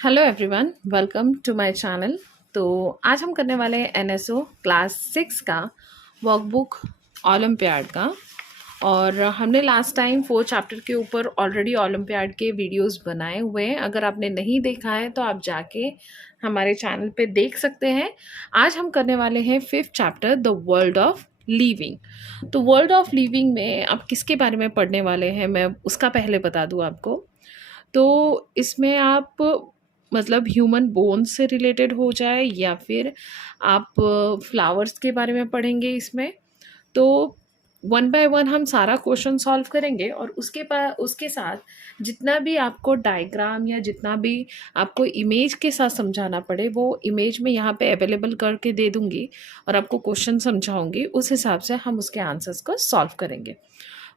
Hello everyone, welcome to my channel. तो आज हम करने वाले हैं एनएसओ क्लास 6 का वर्कबुक ओलंपियाड का। और हमने लास्ट टाइम 4 चैप्टर के ऊपर ऑलरेडी ओलंपियाड के वीडियोस बनाए हुए हैं। अगर आपने नहीं देखा है तो आप जाके हमारे चैनल पे देख सकते हैं। आज हम करने वाले हैं 5th chapter, the world of living. तो वर्ल्ड ऑफ लिविंग में आप किसके बारे में पढ़ने वाले हैं, मैं उसका पहले बता दूं आपको। तो इसमें आप मतलब ह्यूमन बोन्स से रिलेटेड हो जाए या फिर आप फ्लावर्स के बारे में पढ़ेंगे इसमें। तो वन बाय वन हम सारा क्वेश्चन सॉल्व करेंगे और उसके साथ जितना भी आपको डायग्राम या जितना भी आपको इमेज के साथ समझाना पड़े वो इमेज में यहाँ पे अवेलेबल करके दे दूँगी और आपको क्वेश्चन समझाऊंगी। उस हिसाब से हम उसके आंसर्स को सॉल्व करेंगे।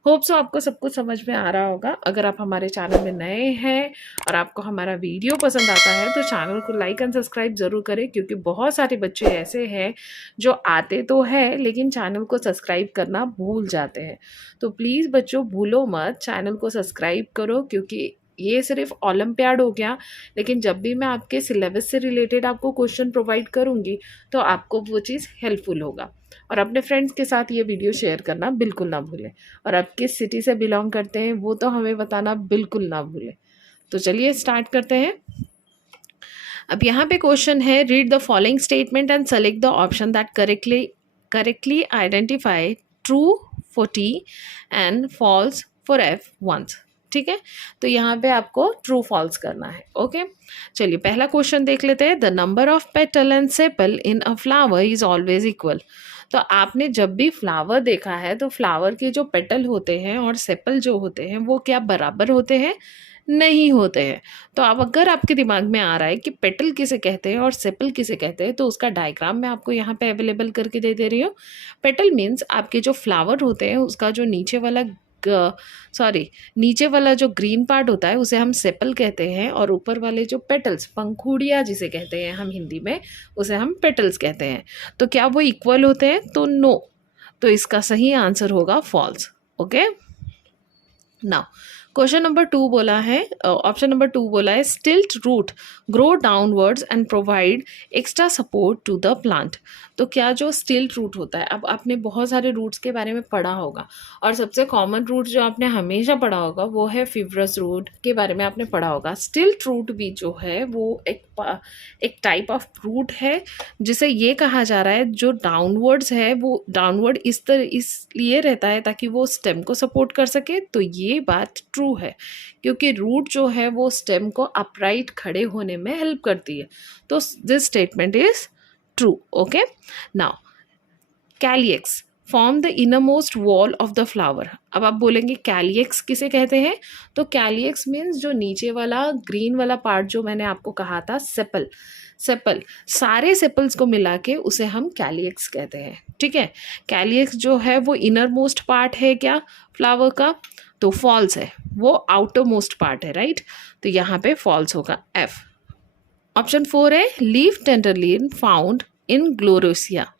होप सो आपको सब कुछ समझ में आ रहा होगा। अगर आप हमारे चैनल में नए हैं और आपको हमारा वीडियो पसंद आता है तो चैनल को लाइक एंड सब्सक्राइब ज़रूर करें, क्योंकि बहुत सारे बच्चे ऐसे हैं जो आते तो है लेकिन चैनल को सब्सक्राइब करना भूल जाते हैं। तो प्लीज़ बच्चों भूलो मत, चैनल को सब्सक्राइब करो, क्योंकि ये सिर्फ ओलंपियाड हो गया, लेकिन जब भी मैं आपके सिलेबस से रिलेटेड आपको क्वेश्चन प्रोवाइड करूँगी तो आपको वो चीज़ हेल्पफुल होगा। और अपने फ्रेंड्स के साथ ये वीडियो शेयर करना बिल्कुल ना भूलें। और आप किस सिटी से बिलोंग करते हैं वो तो हमें बताना बिल्कुल ना भूलें। तो चलिए स्टार्ट करते हैं। अब यहाँ पे क्वेश्चन है, read the following statement and select the option that correctly identify true for T and false for F ones. ठीक है, तो यहाँ पे आपको ट्रू फॉल्स करना है। ओके, चलिए पहला क्वेश्चन देख लेते हैं। The number of petal and sepal in a flower is always equal. तो आपने जब भी फ्लावर देखा है तो फ्लावर के जो पेटल होते हैं और सेपल जो होते हैं वो क्या बराबर होते हैं? नहीं होते हैं। तो अब अगर आपके दिमाग में आ रहा है कि पेटल किसे कहते हैं और सेपल किसे कहते हैं तो उसका डायग्राम मैं आपको यहाँ पे अवेलेबल करके दे रही हूँ। पेटल मीन्स आपके जो फ्लावर होते हैं उसका जो नीचे वाला जो ग्रीन पार्ट होता है उसे हम सेपल कहते हैं, और ऊपर वाले जो पेटल्स, पंखुड़ियाँ जिसे कहते हैं हम हिंदी में, उसे हम पेटल्स कहते हैं। तो क्या वो इक्वल होते हैं? तो नो। तो इसका सही आंसर होगा false. Okay, now question number 2 बोला है, ऑप्शन नंबर 2 बोला है, stilt root grow downwards and provide extra support to the plant. तो क्या जो स्टिल्ट रूट होता है, अब आपने बहुत सारे रूट्स के बारे में पढ़ा होगा और सबसे कॉमन रूट जो आपने हमेशा पढ़ा होगा वो है फिब्रस रूट के बारे में आपने पढ़ा होगा। स्टिल्ट रूट भी जो है वो एक टाइप ऑफ रूट है जिसे ये कहा जा रहा है जो डाउनवर्ड्स है, वो डाउनवर्ड इसलिए रहता है ताकि वो स्टेम को सपोर्ट कर सके। तो ये बात ट्रू है, क्योंकि रूट जो है वो स्टेम को अपराइट खड़े होने में हेल्प करती है। तो this statement is true. Okay, now calyx form the innermost wall of the flower. अब आप बोलेंगे कैलियक्स किसे कहते हैं? तो कैलियक्स मीन्स जो नीचे वाला ग्रीन वाला पार्ट जो मैंने आपको कहा था, सेपल। सारे सेपल्स को मिला के उसे हम कैलियक्स कहते हैं। ठीक है, कैलियक्स जो है वो इनर मोस्ट पार्ट है क्या फ्लावर का? तो फॉल्स है, वो आउटर मोस्ट पार्ट है। राइट, तो यहाँ पे फॉल्स होगा एफ। ऑप्शन 4 है, leaf tendril found in gloriosa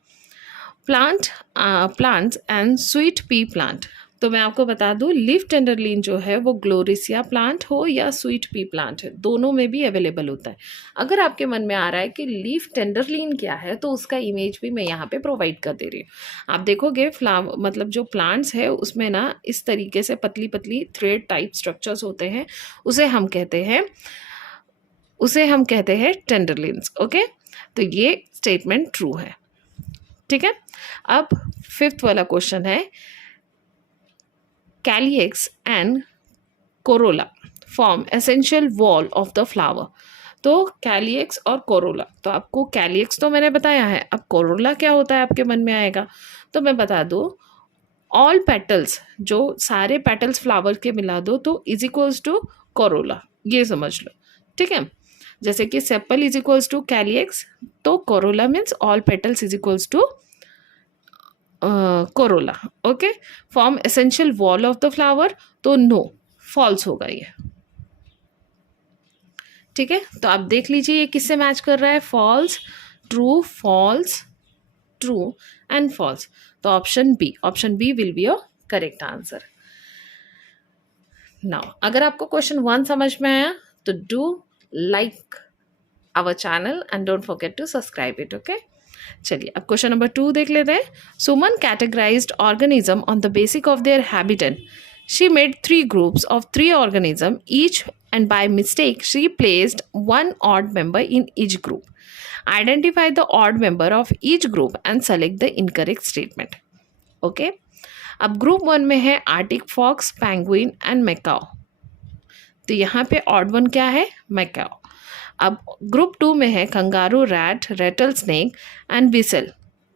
plants and sweet pea plant. तो मैं आपको बता दूं, लीफ टेंडरलिन जो है वो ग्लोरिसिया प्लांट हो या स्वीट पी प्लांट है, दोनों में भी अवेलेबल होता है। अगर आपके मन में आ रहा है कि लीफ टेंडरलिन क्या है तो उसका इमेज भी मैं यहाँ पे प्रोवाइड कर दे रही हूँ। आप देखोगे फ्लावर मतलब जो प्लांट्स है उसमें ना इस तरीके से पतली पतली थ्रेड टाइप स्ट्रक्चर्स होते हैं, उसे हम कहते हैं टेंडरलिन्स। ओके, तो ये स्टेटमेंट ट्रू है। ठीक है, अब 5th वाला क्वेश्चन है, calyx and corolla form essential wall of the flower. तो कैलियक्स और कोरोला, तो आपको कैलियक्स तो मैंने बताया है, अब कोरोला क्या होता है आपके मन में आएगा। तो मैं बता दूं, ऑल पेटल्स, जो सारे पेटल्स फ्लावर के मिला दो तो इज इक्वल्स टू कोरोला, ये समझ लो। ठीक है, जैसे कि sepal is equals to calyx, तो corolla means all petals is equals to corolla. Okay, form essential wall of the flower, तो नो, फॉल्स होगा ये। ठीक है, तो आप देख लीजिए ये किससे मैच कर रहा है, फॉल्स, ट्रू एंड फॉल्स। तो option B will be your correct answer. Now अगर आपको क्वेश्चन 1 समझ में आया तो do like our channel and don't forget to subscribe it. Okay, चलिए अब क्वेश्चन नंबर 2 देख लेते हैं. सुमन categorized organism on the basis of their habitat. She made 3 groups of 3 organisms each, and by mistake she placed one odd member in each group. Identify the odd member of each group and select the incorrect statement. Okay, अब group 1 में है arctic fox, penguin and macaw. तो यहाँ पे odd one क्या है? Macau. अब group 2 में है kangaroo, rat, Ratle snake and whistle.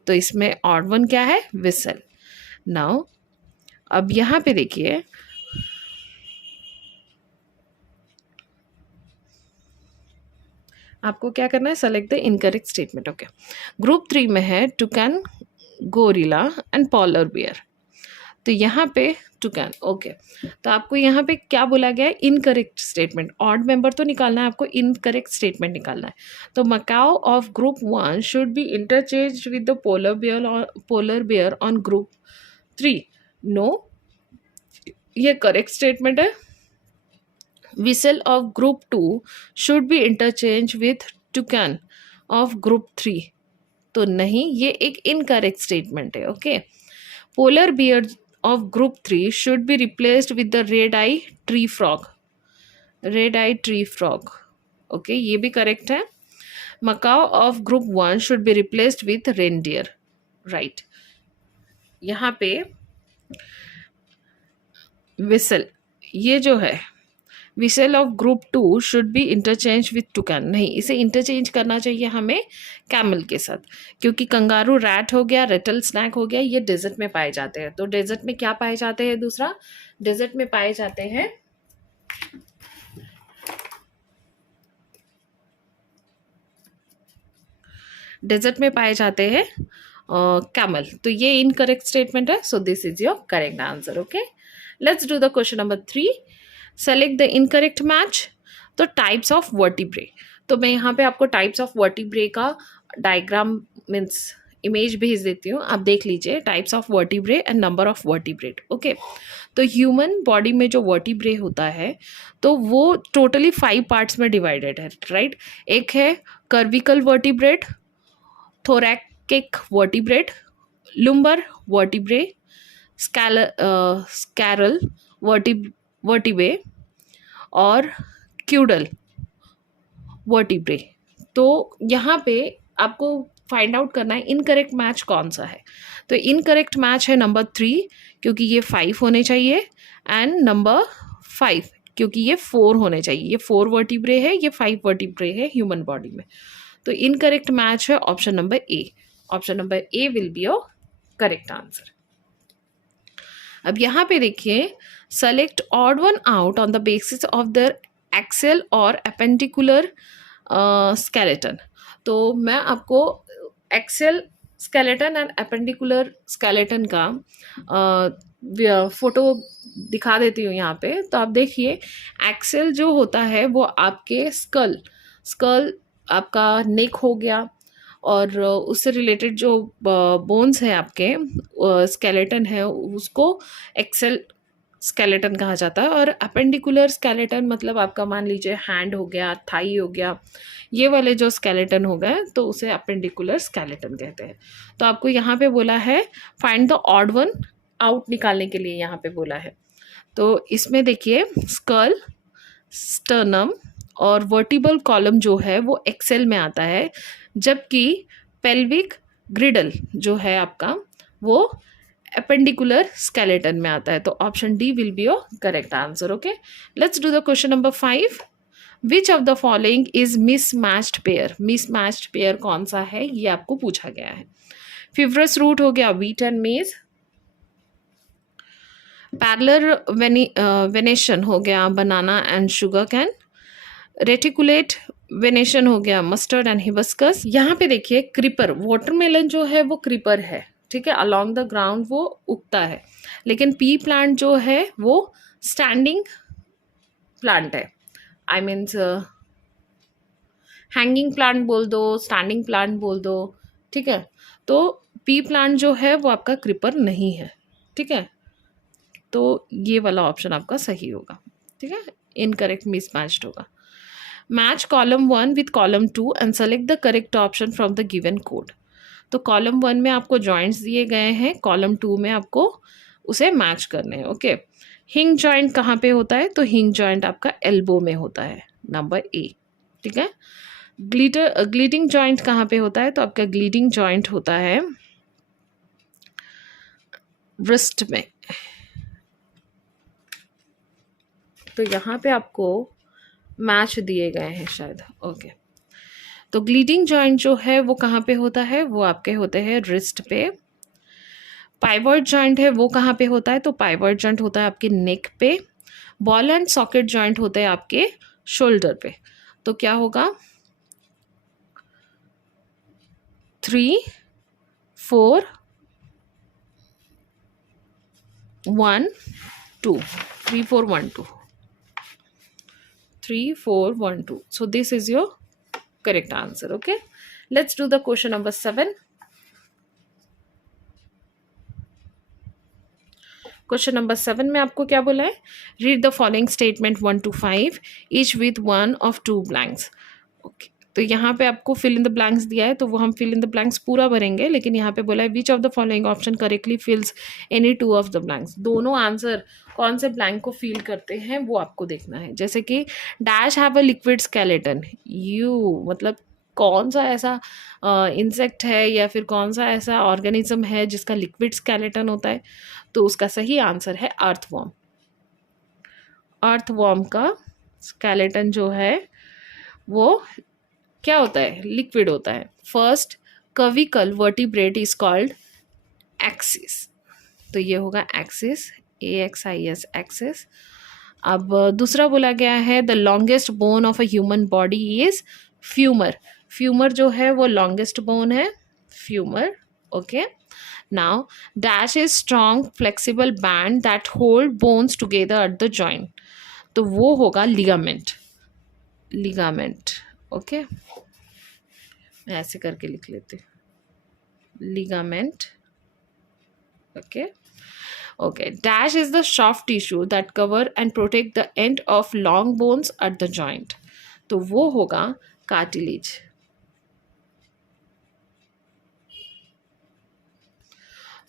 तो इसमें ऑड वन क्या है? विसल. नाउ अब यहाँ पे देखिए, आपको क्या करना है? Select the incorrect statement. Okay, group 3 में है टुकन, गोरिल्ला एंड पॉलर बियर. तो यहाँ पे टुकन. ओके, तो आपको यहाँ पे क्या बोला गया है? Incorrect statement. ऑड मेंबर तो निकालना है आपको, इनकरेक्ट स्टेटमेंट निकालना है. तो macaw of group 1 should be interchange with the polar bear on group 3. No, ये करेक्ट स्टेटमेंट है. Whistle of group 2 should be interchanged with toucan of group 3. तो नहीं, ये एक इनकरेक्ट स्टेटमेंट है. Okay, polar bear of group 3 should be replaced with the red eye tree frog. Red eye tree frog. Okay, ये भी correct है. Macaw of group 1 should be replaced with reindeer. Right. यहाँ पे weasel, ये जो है weasel of group 2 should be interchange with toucan. नहीं, इसे इंटरचेंज करना चाहिए हमें कैमल के साथ, क्योंकि कंगारू रैट हो गया, रेटल स्नैक हो गया, ये डेजर्ट में पाए जाते हैं. तो डेजर्ट में क्या पाए जाते हैं? दूसरा, डेजर्ट में पाए जाते हैं कैमल. तो ये इनकरेक्ट स्टेटमेंट है. So this is your correct answer. Okay, let's do the question number 3. Select the incorrect match. तो टाइप्स ऑफ वर्टिब्रे. तो मैं यहाँ पे आपको टाइप्स ऑफ वर्टिब्रे का डायग्राम मीन्स इमेज भेज देती हूँ, आप देख लीजिए. Types of vertebrae and number of vertebrate. Okay, तो ह्यूमन बॉडी में जो वर्टिब्रे होता है तो वो टोटली 5 पार्ट्स में डिवाइडेड है. राइट. एक है कर्विकल vertebrate, thoracic vertebrate, lumbar vertebrae, sacral vertebrae और क्यूडल वर्टिब्रे. तो यहाँ पे आपको फाइंड आउट करना है इनकरेक्ट मैच कौन सा है. तो इनकरेक्ट मैच है नंबर 3, क्योंकि ये 5 होने चाहिए, एंड नंबर 5 क्योंकि ये 4 होने चाहिए. ये 4 वर्टिब्रे है, ये 5 वर्टिब्रे है ह्यूमन बॉडी में. तो इनकरेक्ट मैच है option number A. Option number A will be your correct answer. अब यहाँ पे देखिए, select odd one out on the basis of the axial और एपेंडिकुलर स्केलेटन. तो मैं आपको axial skeleton and appendicular skeleton का फोटो दिखा देती हूँ यहाँ पे. तो आप देखिए, एक्सेल जो होता है वो आपके स्कल आपका नेक हो गया, और उससे रिलेटेड जो बोन्स हैं आपके, स्केलेटन है, उसको एक्सेल स्केलेटन कहा जाता है. और अपेंडिकुलर स्केलेटन मतलब आपका मान लीजिए हैंड हो गया, थाई हो गया, ये वाले जो स्केलेटन हो गए तो उसे अपेंडिकुलर स्केलेटन कहते हैं. तो आपको यहाँ पे बोला है find the odd one out निकालने के लिए यहाँ पे बोला है. तो इसमें देखिए, स्कल, स्टर्नम और वर्टिबल कॉलम जो है वो एक्सेल में आता है, जबकि पेल्विक ग्रिडल जो है आपका वो अपेंडिकुलर स्केलेटन में आता है. तो option D will be your correct answer. Okay, let's do the question number 5. Which of the following is mismatched pair. Mismatched pair कौन सा है, ये आपको पूछा गया है. फिब्रस रूट हो गया wheat and maize, parallel venation हो गया banana and sugar cane, reticulate venation हो गया मस्टर्ड एंड हिबिस्कस. यहाँ पे देखिए, क्रीपर, वाटरमेलन जो है वो क्रीपर है, ठीक है, अलोंग द ग्राउंड वो उगता है. लेकिन पी प्लांट जो है वो स्टैंडिंग प्लांट है. आई मीन्स हैंगिंग प्लांट बोल दो, स्टैंडिंग प्लांट बोल दो, ठीक है. तो पी प्लांट जो है वो आपका क्रीपर नहीं है, ठीक है. तो ये वाला ऑप्शन आपका सही होगा, ठीक है, इनकरेक्ट मिसमैच्ड होगा. Match column 1 with column 2 and select the correct option from the given code. तो कॉलम 1 में आपको जॉइंट्स दिए गए हैं, कॉलम 2 में आपको उसे मैच करने हैं। ओके, हिंग जॉइंट कहाँ पे होता है? तो हिंग जॉइंट आपका एल्बो में होता है, नंबर ए। ठीक है, ग्लीटिंग जॉइंट कहाँ पे होता है? तो आपका ग्लीटिंग जॉइंट होता है रिस्ट में। तो यहाँ पे आपको मैच दिए गए हैं शायद। ओके, तो ग्लीटिंग जॉइंट जो है वो कहाँ पे होता है? वो आपके होते हैं रिस्ट पे। पाइवट जॉइंट है वो कहाँ पे होता है? तो पाइवट जॉइंट होता है आपके नेक पे। बॉल एंड सॉकेट जॉइंट होते हैं आपके शोल्डर पे। तो क्या होगा? 3 4 1 2, 3 4 1 2, 3 4 1 2. So this is your correct answer. Okay, let's do the question number 7. Question number 7 में आपको क्या बोला है? Read the following statement 1 to 5 each with one of 2 blanks. Okay, तो यहाँ पे आपको फिल इन द ब्लैंक्स दिया है, तो वो हम फिल इन द ब्लैंक्स पूरा भरेंगे, लेकिन यहाँ पे बोला है which of the following option correctly fills any 2 of the blanks. दोनों आंसर कौन से ब्लैंक को फिल करते हैं वो आपको देखना है। जैसे कि dash have a liquid skeleton, you मतलब कौन सा ऐसा इंसेक्ट है या फिर कौन सा ऐसा ऑर्गेनिज्म है जिसका लिक्विड स्केलेटन होता है? तो उसका सही आंसर है अर्थवॉर्म। अर्थवॉर्म का स्केलेटन जो है वो क्या होता है? लिक्विड होता है। First cervical vertebrate is called axis, तो ये होगा एक्सिस, AXIS एक्सिस। अब दूसरा बोला गया है the longest bone of a human body is femur. Femur जो है वो लॉन्गेस्ट बोन है, femur. Okay, now dash is strong flexible band that hold bones together at the joint, तो वो होगा लिगामेंट। लिगामेंट, ओके, मैं ऐसे करके लिख लेती हूँ, ligament. Okay, okay, dash is the soft tissue that cover and protect the end of long bones at the joint, तो वो होगा cartilage।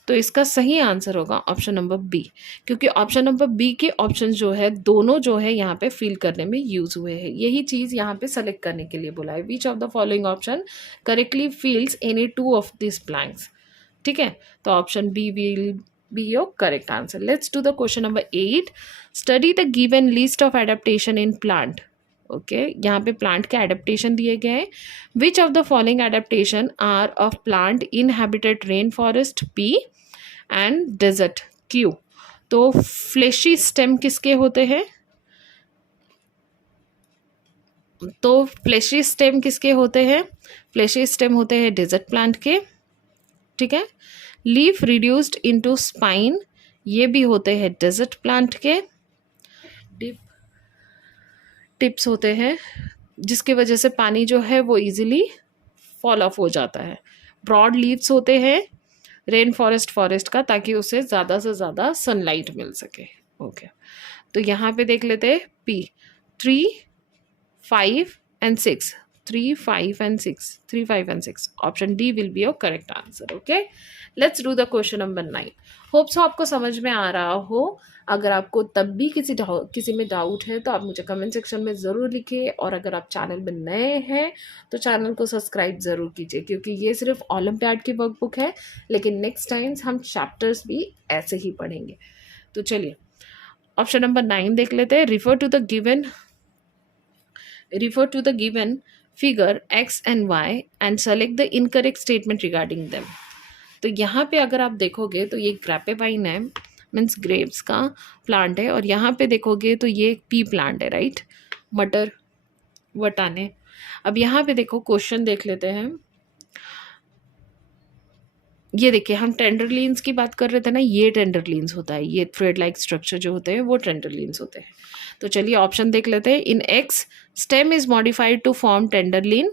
तो इसका सही आंसर होगा ऑप्शन नंबर बी, क्योंकि ऑप्शन नंबर बी के ऑप्शन जो है दोनों जो है यहाँ पे फिल करने में यूज हुए हैं। यही चीज यहाँ पे सेलेक्ट करने के लिए बोला है, which of the following option correctly fills any 2 of this blanks. ठीक है, तो option B will be your correct answer. Let's do the question number 8. Study the given list of adaptation in plant. Okay, यहाँ पे plant के adaptation दिए गए हैं. Which of the following adaptation are of plant inhabited rainforest? P and desert, Q. तो fleshy stem किसके होते हैं? तो fleshy stem किसके होते हैं? fleshy stem होते हैं desert plant के। ठीक है, लीफ रिड्यूस्ड इनटू स्पाइन, ये भी होते हैं डेजर्ट प्लांट के। टिप्स होते हैं जिसकी वजह से पानी जो है वो इजीली फॉल ऑफ हो जाता है। ब्रॉड लीव्स होते हैं रेन फॉरेस्ट का, ताकि उसे ज़्यादा से ज़्यादा सनलाइट मिल सके। ओके, तो यहाँ पे देख लेते हैं P 3 5 and 6, 3 5 and 6, 3 5 and 6, option D will be your correct answer. Okay, let's do the question number 9। Hopes हो आपको समझ में आ रहा हो। अगर आपको तब भी किसी में डाउट है तो आप मुझे कमेंट सेक्शन में ज़रूर लिखिए, और अगर आप चैनल में नए हैं तो चैनल को सब्सक्राइब ज़रूर कीजिए, क्योंकि ये सिर्फ ओलंपियाड की वर्कबुक है, लेकिन नेक्स्ट टाइम हम चैप्टर्स भी ऐसे ही पढ़ेंगे। तो चलिए ऑप्शन नंबर 9 देख लेते हैं। Refer to the given figure x and y and select the incorrect statement regarding them। तो यहाँ पे अगर आप देखोगे तो ये ग्रैपेवाइन है, मीन्स ग्रेप्स का प्लांट है, और यहाँ पे देखोगे तो ये पी प्लांट है, राइट, मटर वटाने। अब यहाँ पे देखो, क्वेश्चन देख लेते हैं। ये देखिए, हम टेंडरलीन्स की बात कर रहे थे ना, ये टेंडरलीन्स होता है, ये थ्रेड लाइक स्ट्रक्चर जो होते हैं वो टेंडरलीन्स होते हैं। तो चलिए ऑप्शन देख लेते हैं। In X stem is modified to form tendril,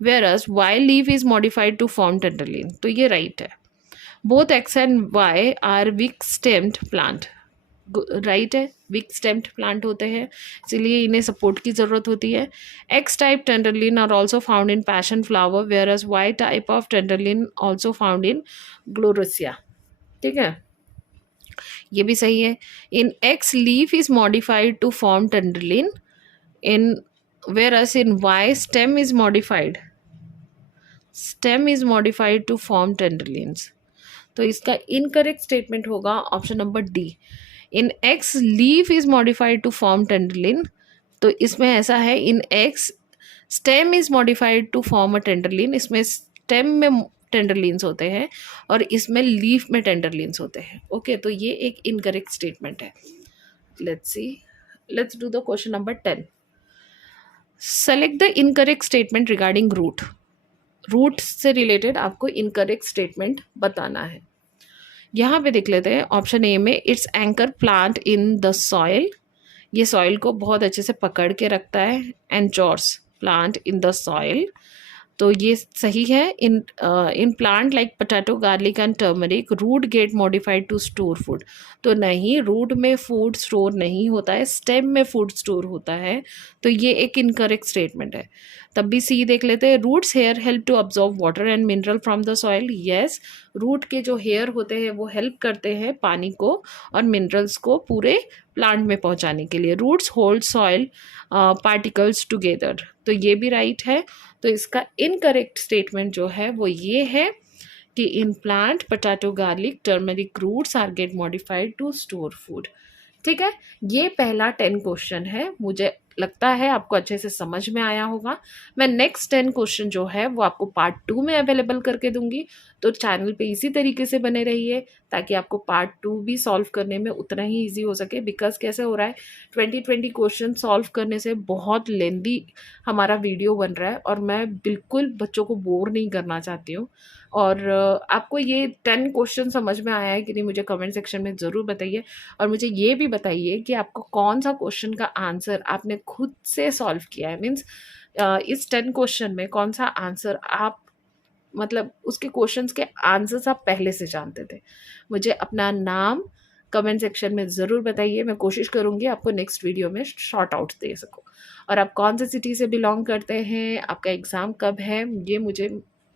whereas y leaf is modified to form tenderloin, तो ये राइट है। बोथ x and y are weak stemmed plant, right है, वीक स्टेम्ड प्लांट होते हैं, इसीलिए इन्हें सपोर्ट की ज़रूरत होती है। X type tendril are also found in passion flower, whereas Y type of tendril also found in gloriosa. ठीक है, ये भी सही है। In X leaf is modified to form tendril, in whereas in Y stem is modified to form tendrils। तो इसका incorrect statement होगा option number D. In X leaf is modified to form tendril, तो इसमें ऐसा है in X stem is modified to form a tendril, इसमें stem में टेंडरलिन्स होते हैं और इसमें लीफ में टेंडरलिन्स होते हैं। ओके, तो ये एक इनकरेक्ट स्टेटमेंट है। Let's do the question number 10। Select the incorrect statement regarding root. Root से रिलेटेड आपको इनकरेक्ट स्टेटमेंट बताना है। यहाँ पे देख लेते हैं ऑप्शन ए में, it's anchor plant in the soil, ये सॉइल को बहुत अच्छे से पकड़ के रखता है। Anchors plant in the soil, तो ये सही है। In plant like potato, garlic and turmeric, root get modified to store food, तो नहीं, रूट में फूड स्टोर नहीं होता है, स्टेम में फूड स्टोर होता है, तो ये एक इनकरेक्ट स्टेटमेंट है। तब भी सी देख लेते हैं, roots hair help to absorb water and mineral from the soil. Yes, root के जो हेयर होते हैं वो हेल्प करते हैं पानी को और मिनरल्स को पूरे प्लांट में पहुंचाने के लिए। Roots hold soil particles together, तो ये भी राइट है। तो इसका इनकरेक्ट स्टेटमेंट जो है वो ये है कि in plant potato, garlic, turmeric roots are get modified to store food. ठीक है, ये पहला 10 क्वेश्चन है, मुझे लगता है आपको अच्छे से समझ में आया होगा। मैं नेक्स्ट 10 क्वेश्चन जो है वो आपको पार्ट 2 में अवेलेबल करके दूंगी, तो चैनल पे इसी तरीके से बने रहिए ताकि आपको पार्ट 2 भी सॉल्व करने में उतना ही ईजी हो सके। बिकॉज कैसे हो रहा है, 20 क्वेश्चन सॉल्व करने से बहुत लेंदी हमारा वीडियो बन रहा है और मैं बिल्कुल बच्चों को बोर नहीं करना चाहती हूँ। और आपको ये 10 क्वेश्चन समझ में आया है कि नहीं, मुझे कमेंट सेक्शन में ज़रूर बताइए। और मुझे ये भी बताइए कि आपको कौन सा क्वेश्चन का आंसर आपने खुद से सॉल्व किया है, मीन्स इस 10 क्वेश्चन में कौन सा आंसर आप, मतलब उसके क्वेश्चंस के आंसर्स आप पहले से जानते थे। मुझे अपना नाम कमेंट सेक्शन में ज़रूर बताइए, मैं कोशिश करूँगी आपको नेक्स्ट वीडियो में शॉर्ट आउट दे सकूँ। और आप कौन सी सिटी से बिलोंग करते हैं, आपका एग्ज़ाम कब है, ये मुझे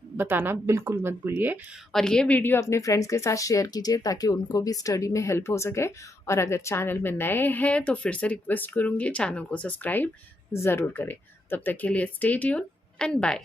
बताना बिल्कुल मत भूलिए। और ये वीडियो अपने फ्रेंड्स के साथ शेयर कीजिए ताकि उनको भी स्टडी में हेल्प हो सके। और अगर चैनल में नए हैं तो फिर से रिक्वेस्ट करूँगी, चैनल को सब्सक्राइब ज़रूर करें। तब तक के लिए स्टे ट्यून एंड बाय।